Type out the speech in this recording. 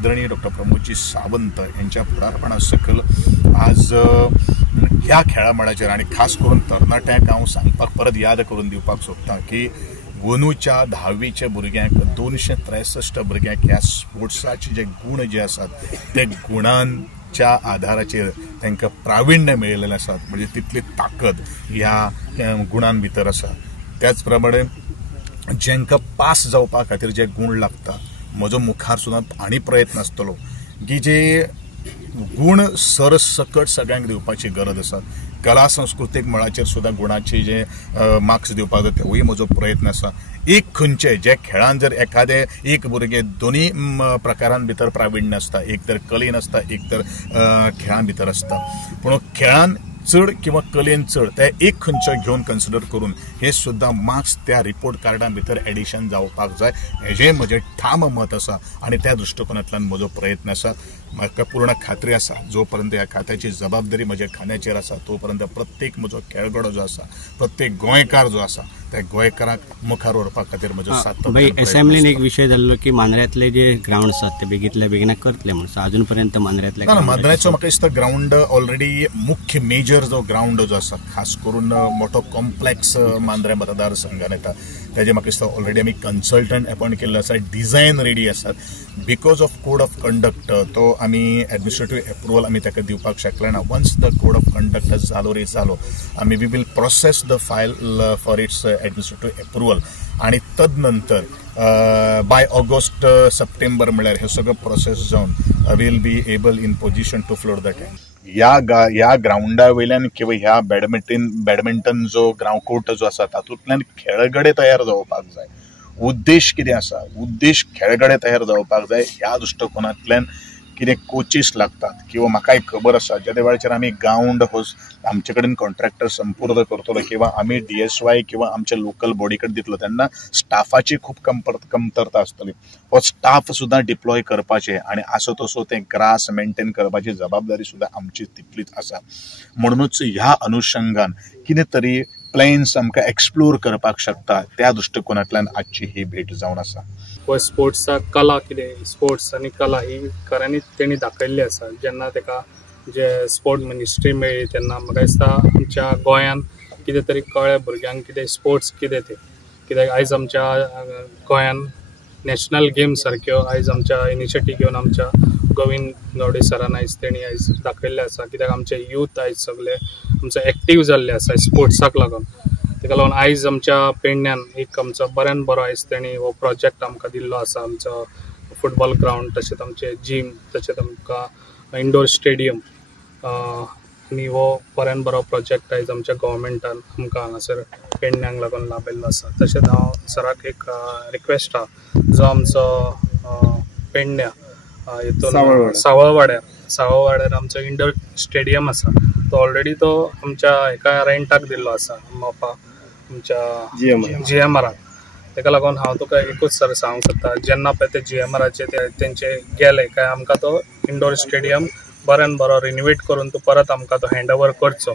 आदरणीय डॉक्टर प्रमोदजी सावंत यांच्या पुढारपणासकल आज ह्या खेळा मळाचेर आणि खास करून तरणाट्यांक हांव सांगपाक परत याद करून दिवपाक सोदतां की वनूच्या 10वीच्या भुरग्यांक 263 भुरग्यांक ह्या स्पोर्ट्साचे जे गुण जे आसात ते गुणांच्या आधाराचेर तांकां प्राविण्य मेळिल्लें आसात, म्हणजे तितली ताकद ह्या गुणां भितर आसा। त्याच प्रमाणे जेंकां पास जावपा खातीर जे गुण लागता, म्हजो मुखार सुद्दां आनी प्रयत्न आसतलो की जे गुण सरसकट सगळ्यांक दिवपाची गरज आसा। कला संस्कृतीक मळाचेर सुद्दां गुणाचे जे मार्क्स दिवपाक जाय तेवूय म्हजो प्रयत्न आसा। एक खंयचे जे खेळान जर एखादे एक भुरगे दोनी प्रकारां भितर प्राविण्य आसता, एक तर कलेन आसता, एक तर खेळां भितर आसता, पूण खेळान चड किंवा कलेन चड ते एक खंयचो घेवन कन्सिडर करून हे सुद्दां मार्क्स त्या रिपोर्ट कार्डां भितर एडिशन जावपाक जाय, हेजें म्हजें ठाम मत आसा आणि त्या दृश्टिकोनांतल्यान म्हजो प्रयत्न आसा। म्हाका पूर्ण खात्री आसा जो पर्यंत ह्या खात्याची जबाबदारी म्हज्या खांद्याचेर आसा तो पर्यंत प्रत्येक म्हजो खेळगडो जो आसा, प्रत्येक गोंयकार जो आसा त्या गोंयकाराक मुखार व्हरपा खातीर म्हजो सातत्यान असेंब्लीन एक विशय जाल्लो की मांद्र्यातले जे ग्राउंड आसात ते बेगीतल्या बेगिना करतले म्हणून अजून पर्यंत मांद्र्यातले मांद्र्याचो म्हाका दिसता ग्राउंड ऑलरेडी मुख्य मेजर जो ग्राउंड जो आसा, खास करून मोठो कॉम्प्लेक्स मांद्र्या मतदारसंघान येता तेजे म्हाका दिसता ऑलरेडी आमी कन्सल्टंट अपॉइंट केल्लो आसा, डिझायन रेडी आसात। Because of code of conduct तो आमी एडमिनिस्ट्रेटिव्ह एप्रुवल आमी ताका दिवपाक शकले ना। Once the code of conduct जालो आमी we will process the file for its administrative approval आणि तदनंतर बाय ऑगस्ट सप्टेंबर म्हळ्यार हे सगळं प्रोसेस जावन will be able in position to float the tank. ह्या ग्राउंडा वयल्यान किंवा ह्या बॅडमिंटन जो ग्राउंड कोर्ट जो आसा तातूंतल्यान खेळगडे तयार जावपाक जाय। उद्देश कितें आसा? उद्देश खेळगडे तयार जावपाक जाय। ह्या दृश्टिकोनांतल्यान कितें कोचीस लागतात किंवा म्हाकाय खबर आसा ज्या वेळाचेर आमी ग्राउंड आमचे कडेन कॉन्ट्रॅक्टर संपूर्ण करतलो किंवा आमी DSY किंवा आमच्या लोकल बॉडी कडेन दितलो तेन्ना स्टाफाची खूप कमतरता आसतली। हो स्टाफ सुद्दां डिप्लॉय करपाचे आणि आसो तसो ते ग्रास मेंटेन करपाची जबाबदारी सुद्दां आमची तितलीच आसा। म्हणूनच ह्या अनुषंगान कितें तरी प्लॅन्स आमकां एक्सप्लोर करपाक शकता, त्या दृश्टिकोनांतल्यान आजची ही भेट जावन आसा। स्पोर्ट्साक कला कितें, स्पोर्ट्स आनी कला ही खऱ्यांनीच तेणी दाखयल्ली आसा। जेन्ना ताका जे स्पोर्ट मिनिस्ट्री मेळ्ळी तेन्ना म्हाका दिसता आमच्या गोंयान कितें तरी कळ्ळें भुरग्यांक कितें स्पोर्ट्स कितें ते, कित्याक आयज आमच्या गोंयान नॅशनल गेम सारक्यो आयज आमच्या इनिशिएटीव घेवन आमच्या गोविंद गावडे सरान आयज तेणी आयज दाखयल्लें आसा, कित्याक आमचे यूथ आयज सगळे आमचे एक्टीव जाल्ले आसा स्पोर्ट्साक लागून। ताका लागून आयज आमच्या पेडण्यान एक आमचो बऱ्यान बरो आयज तेणी हो प्रोजेक्ट आमकां दिल्लो आसा। आमचो फुटबॉल ग्राउंड, तशेंच आमचे जीम, तशेंच आमकां इंडोर स्टेडियम आनी हो बऱ्यान बरो प्रोजेक्ट आयज आमच्या गव्हर्मेंटान आमकां हांगासर पेडण्यांक लागून लाभिल्लो आसा। तशेंच हांव सराक एक रिक्वेस्ट आहा, जो आमचो पेडण्या हितून सावळवाड्यार आमचो इंडोर स्टेडियम आसा तो ऑलरेडी तो आमच्या हेका रेंटाक दिल्लो आसा मोपा आमच्या GMRाक। ताका लागून हांव तुका एकूच सर सांगूंक सोदता, जेन्ना पळय ते GMRाचे तेंचे गेले काय आमकां तो इंडोर स्टेडियम बऱ्यान बरो रिनोवेट करून तो परत आमकां तो हँड ओवर करचो।